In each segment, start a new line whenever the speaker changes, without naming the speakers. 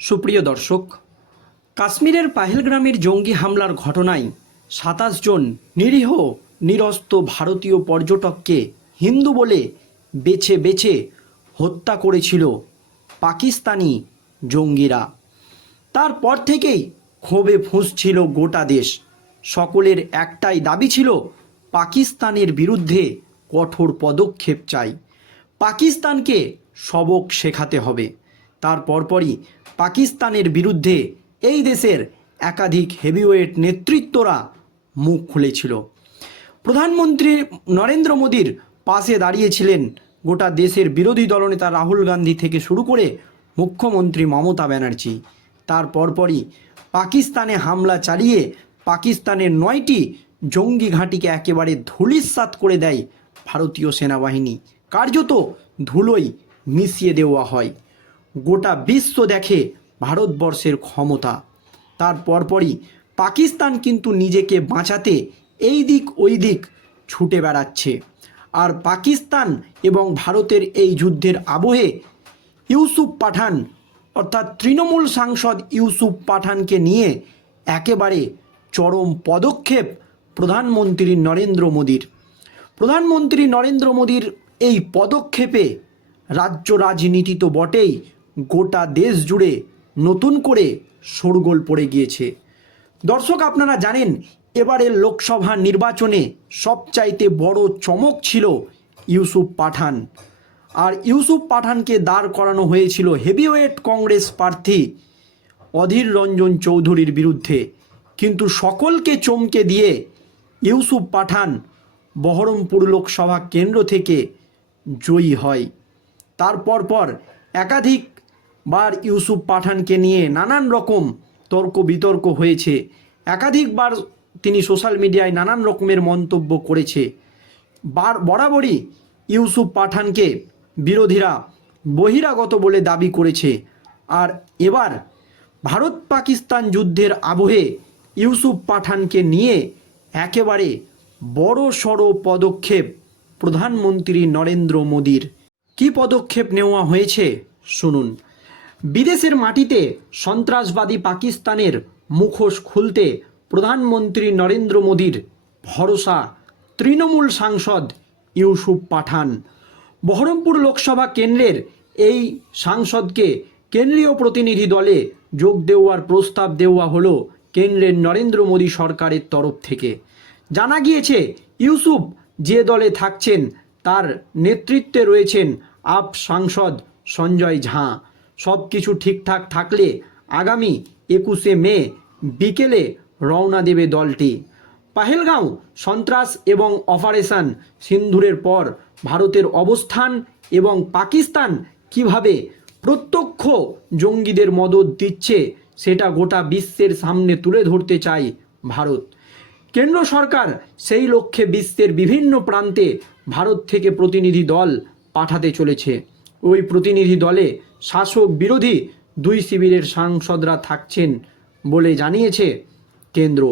সুপ্রিয় দর্শক, কাশ্মীরের পাহেলগ্রামের জঙ্গি হামলার ঘটনায় সাতাশ জন নিরীহ, নিরস্ত ভারতীয় পর্যটককে হিন্দু বলে বেছে বেছে হত্যা করেছিল পাকিস্তানি জঙ্গিরা। তারপর থেকেই ক্ষোভে ফুঁসছিল গোটা দেশ। সকলের একটাই দাবি ছিল, পাকিস্তানের বিরুদ্ধে কঠোর পদক্ষেপ চাই। পাকিস্তানকে সবক শেখাতে হবে। তার পরপরই পাকিস্তানের বিরুদ্ধে এই দেশের একাধিক হেভিওয়েট নেতৃত্বরা মুখ খুলেছিল। প্রধানমন্ত্রী নরেন্দ্র মোদীর পাশে দাঁড়িয়েছিলেন গোটা দেশের বিরোধী দলনেতা রাহুল গান্ধী থেকে শুরু করে মুখ্যমন্ত্রী মমতা ব্যানার্জি। তার পরপরই পাকিস্তানে হামলা চালিয়ে পাকিস্তানের নয়টি জঙ্গি ঘাঁটিকে একেবারে ধূলিসাৎ করে দেয় ভারতীয় সেনাবাহিনী। কার্যত ধুলোই মিশিয়ে দেওয়া হয়। গোটা বিশ্ব দেখে ভারতবর্ষের ক্ষমতা। তার পরপরই পাকিস্তান কিন্তু নিজেকে বাঁচাতে এই দিক ওই দিক ছুটে বেড়াচ্ছে। আর পাকিস্তান এবং ভারতের এই যুদ্ধের আবহে ইউসুফ পাঠান, অর্থাৎ তৃণমূল সাংসদ ইউসুফ পাঠানকে নিয়ে একেবারে চরম পদক্ষেপ প্রধানমন্ত্রী নরেন্দ্র মোদীর। প্রধানমন্ত্রী নরেন্দ্র মোদীর এই পদক্ষেপে রাজ্য রাজনীতি তো বটেই গোটা দেশ জুড়ে নতুন করে শোরগোল পড়ে গিয়েছে। দর্শক, আপনারা জানেন, এবারের লোকসভা নির্বাচনে সবচাইতে বড় চমক ছিল ইউসুফ পাঠান। আর ইউসুফ পাঠানকে দাঁড় করানো হয়েছিল হেভিওয়েট কংগ্রেস প্রার্থী অধীর রঞ্জন চৌধুরীর বিরুদ্ধে। কিন্তু সকলকে চমকে দিয়ে ইউসুফ পাঠান বহরমপুর লোকসভা কেন্দ্র থেকে জয়ী হয়। তারপর পর একাধিক বার ইউসুফ পাঠানকে নিয়ে নানান রকম তর্ক বিতর্ক হয়েছে। একাধিকবার তিনি সোশ্যাল মিডিয়ায় নানান রকমের মন্তব্য করেছে। বার বরাবরই ইউসুফ পাঠানকে বিরোধীরা বহিরাগত বলে দাবি করেছে। আর এবার ভারত পাকিস্তান যুদ্ধের আবহে ইউসুফ পাঠানকে নিয়ে একেবারে বড় সড়ো পদক্ষেপ প্রধানমন্ত্রী নরেন্দ্র মোদীর। কি পদক্ষেপ নেওয়া হয়েছে? শুনুন। বিদেশের মাটিতে সন্ত্রাসবাদী পাকিস্তানের মুখোশ খুলতে প্রধানমন্ত্রী নরেন্দ্র মোদীর ভরসা, তৃণমূল সাংসদ ইউসুফ পাঠান। বহরমপুর লোকসভা কেন্দ্রের এই সাংসদকে কেন্দ্রীয় প্রতিনিধি দলে যোগ দেওয়ার প্রস্তাব দেওয়া হলো কেন্দ্রের নরেন্দ্র মোদী সরকারের তরফ থেকে। জানা গিয়েছে, ইউসুফ যে দলে থাকছেন, তার নেতৃত্বে রয়েছেন আপ সাংসদ সঞ্জয় ঝা। সব কিছু ঠিকঠাক থাকলে আগামী একুশে মে বিকেলে রওনা দেবে দলটি। পাহেলগাঁও সন্ত্রাস এবং অপারেশন সিন্ধুরের পর ভারতের অবস্থান এবং পাকিস্তান কীভাবে প্রত্যক্ষ জঙ্গিদের মদত দিচ্ছে, সেটা গোটা বিশ্বের সামনে তুলে ধরতে চায় ভারত। কেন্দ্র সরকার সেই লক্ষ্যে বিশ্বের বিভিন্ন প্রান্তে ভারত থেকে প্রতিনিধি দল পাঠাতে চলেছে। ওই প্রতিনিধি দলে শাসক বিরোধী দুই শিবিরের সাংসদরা থাকছেন বলে জানিয়েছে কেন্দ্র।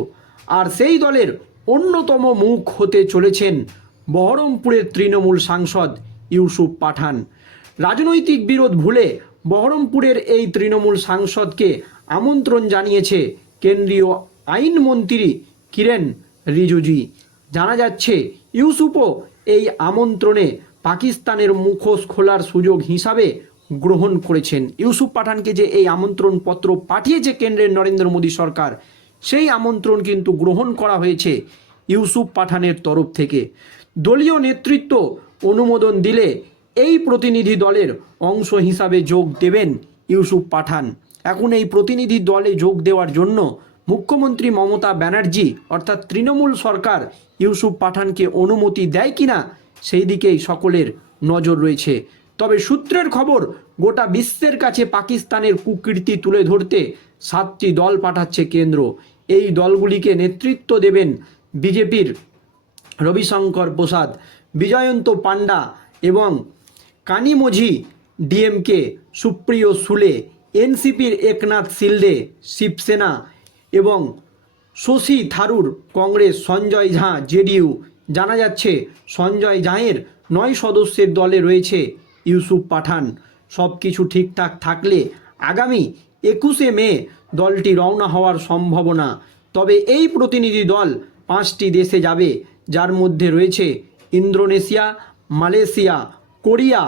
আর সেই দলের অন্যতম মুখ হতে চলেছেন বহরমপুরের তৃণমূল সাংসদ ইউসুফ পাঠান। রাজনৈতিক বিরোধ ভুলে বহরমপুরের এই তৃণমূল সাংসদকে আমন্ত্রণ জানিয়েছে কেন্দ্রীয় আইনমন্ত্রী কিরেন রিজুজি। জানা যাচ্ছে, ইউসুফও এই আমন্ত্রণে পাকিস্তানের মুখোশ খোলার সুযোগ হিসাবে গ্রহণ করেছেন। ইউসুফ পাঠানকে যে এই আমন্ত্রণ পত্র পাঠিয়েছে কেন্দ্রের নরেন্দ্র মোদী সরকার, সেই আমন্ত্রণ কিন্তু গ্রহণ করা হয়েছে ইউসুফ পাঠানের তরফ থেকে। দলীয় নেতৃত্ব অনুমোদন দিলে এই প্রতিনিধি দলের অংশ হিসাবে যোগ দেবেন ইউসুফ পাঠান। এখন এই প্রতিনিধি দলে যোগ দেওয়ার জন্য মুখ্যমন্ত্রী মমতা ব্যানার্জি অর্থাৎ তৃণমূল সরকার ইউসুফ পাঠানকে অনুমতি দেয় কিনা, সেই দিকেই সকলের নজর রয়েছে। তবে সূত্রের খবর, গোটা বিশ্বের কাছে পাকিস্তানের কুকীর্তি তুলে ধরতে সাতটি দল পাঠাচ্ছে কেন্দ্র। এই দলগুলিকে নেতৃত্ব দেবেন বিজেপির রবিশঙ্কর প্রসাদ, বিজয়ন্ত পান্ডা এবং কানিমোঝি, ডিএমকে সুপ্রিয় সুলে, এনসিপির একনাথ শিলদে শিবসেনা এবং শশী থারুর কংগ্রেস সঞ্জয় ঝা, জেডিইউ। জানা যাচ্ছে, সঞ্জয় ঝাঁয়ের নয় সদস্যের দলে রয়েছে ইউসুফ পাঠান। সব কিছু ঠিকঠাক থাকলে আগামী একুশে মে দলটি রওনা হওয়ার সম্ভাবনা। তবে এই প্রতিনিধি দল পাঁচটি দেশে যাবে, যার মধ্যে রয়েছে ইন্দোনেশিয়া, মালয়েশিয়া, কোরিয়া,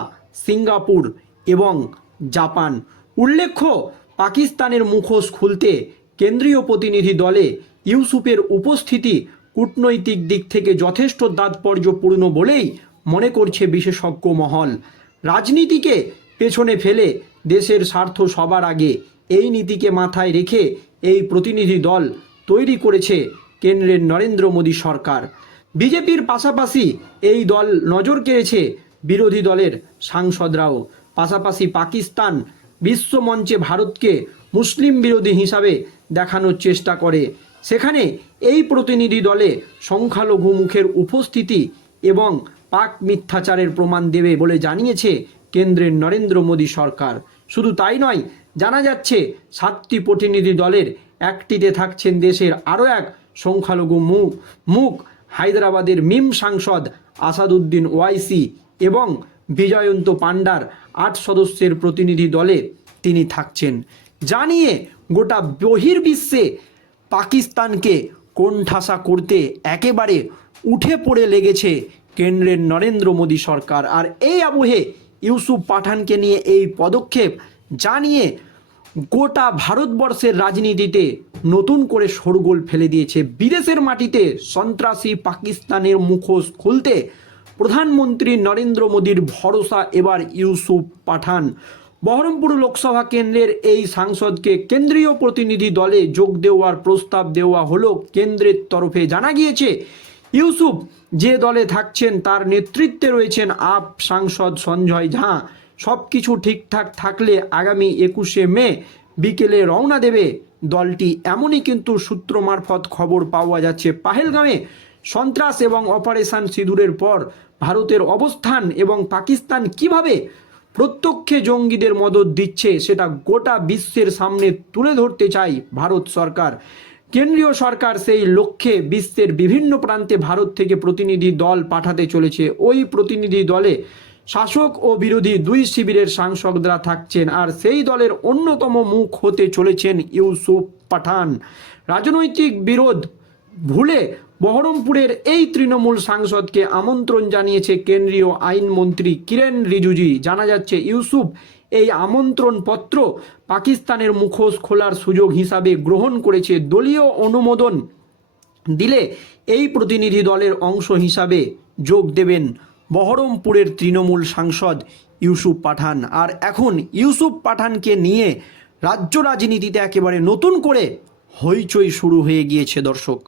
সিঙ্গাপুর এবং জাপান। উল্লেখ্য, পাকিস্তানের মুখোশ খুলতে কেন্দ্রীয় প্রতিনিধি দলে ইউসুফের উপস্থিতি কূটনৈতিক দিক থেকে যথেষ্ট তাৎপর্যপূর্ণ বলেই মনে করছে বিশেষজ্ঞ মহল। রাজনীতিকে পেছনে ফেলে দেশের স্বার্থ সবার আগে এই নীতিকে মাথায় রেখে এই প্রতিনিধি দল তৈরি করেছে কেন্দ্রের নরেন্দ্র মোদী সরকার। বিজেপির পাশাপাশি এই দল নজর কেড়েছে বিরোধী দলের সাংসদরাও। পাশাপাশি পাকিস্তান বিশ্বমঞ্চে ভারতকে মুসলিম বিরোধী হিসাবে দেখানোর চেষ্টা করে। সেখানে এই প্রতিনিধি দলে সংখ্যালঘু মুখের উপস্থিতি এবং পাক মিথ্যাচারের প্রমাণ দেবে বলে জানিয়েছে কেন্দ্রের নরেন্দ্র মোদী সরকার। শুধু তাই নয়, জানা যাচ্ছে সাতটি প্রতিনিধি দলের একটিতে থাকছেন দেশের আরও এক সংখ্যালঘু মুখ। মুখ হায়দ্রাবাদের মিম সাংসদ আসাদুদ্দিন ওয়াইসি এবং বিজয়ন্ত পান্ডার আট সদস্যের প্রতিনিধি দলে তিনি থাকছেন। জানিয়ে গোটা বহির্বিশ্বে পাকিস্তানকে কোণঠাসা করতে একেবারে উঠে পড়ে লেগেছে কেন্দ্রের নরেন্দ্র মোদী সরকার। আর এই আবহে ইউসুফ পাঠানকে নিয়ে এই পদক্ষেপ জানিয়ে গোটা ভারতবর্ষের রাজনীতিতে নতুন করে শোরগোল ফেলে দিয়েছে। বিদেশের মাটিতে সন্ত্রাসী পাকিস্তানের মুখোশ খুলতে প্রধানমন্ত্রী নরেন্দ্র মোদীর ভরসা এবার ইউসুফ পাঠান। বহরমপুর লোকসভা কেন্দ্রের এই সাংসদকে কেন্দ্রীয় প্রতিনিধি দলে যোগ দেওয়ার প্রস্তাব দেওয়া হলো কেন্দ্রের তরফে জানা গিয়েছে ইউসুফ যে দলে থাকছেন, তার নেতৃত্বে রয়েছেন আপ সাংসদ সঞ্জয় ঝা। সব কিছু ঠিকঠাক থাকলে আগামী একুশে মে বিকেলে রওনা দেবে দলটি। এমনই কিন্তু সূত্র মারফত খবর পাওয়া যাচ্ছে পাহেলগামে। সন্ত্রাস এবং অপারেশন সিঁদুরের পর ভারতের অবস্থান এবং পাকিস্তান কীভাবে প্রত্যক্ষে জঙ্গিদের মদত দিচ্ছে, সেটা গোটা বিশ্বের সামনে তুলে ধরতে চাই ভারত সরকার। কেন্দ্রীয় সরকার সেই লক্ষ্যে বিশ্বের বিভিন্ন প্রান্তে ভারত থেকে প্রতিনিধি দল পাঠাতে চলেছে। ওই প্রতিনিধি দলে শাসক ও বিরোধী দুই শিবিরের সাংসদরা থাকছেন আর সেই দলের অন্যতম মুখ হতে চলেছেন ইউসুফ পাঠান। রাজনৈতিক বিরোধ ভুলে বহরমপুরের এই তৃণমূল সাংসদকে আমন্ত্রণ জানিয়েছে কেন্দ্রীয় আইনমন্ত্রী কিরেন রিজুজি। জানা যাচ্ছে, ইউসুফ এই আমন্ত্রণ পত্র পাকিস্তানের মুখোশ খোলার সুযোগ হিসাবে গ্রহণ করেছে দলীয় অনুমোদন। দিলে এই প্রতিনিধি দলের অংশ হিসাবে যোগ দেবেন বহরমপুরের তৃণমূল সাংসদ ইউসুফ পাঠান। আর এখন ইউসুফ পাঠানকে নিয়ে রাজ্য রাজনীতিতে একেবারে নতুন করে হইচই শুরু হয়ে গিয়েছে দর্শক।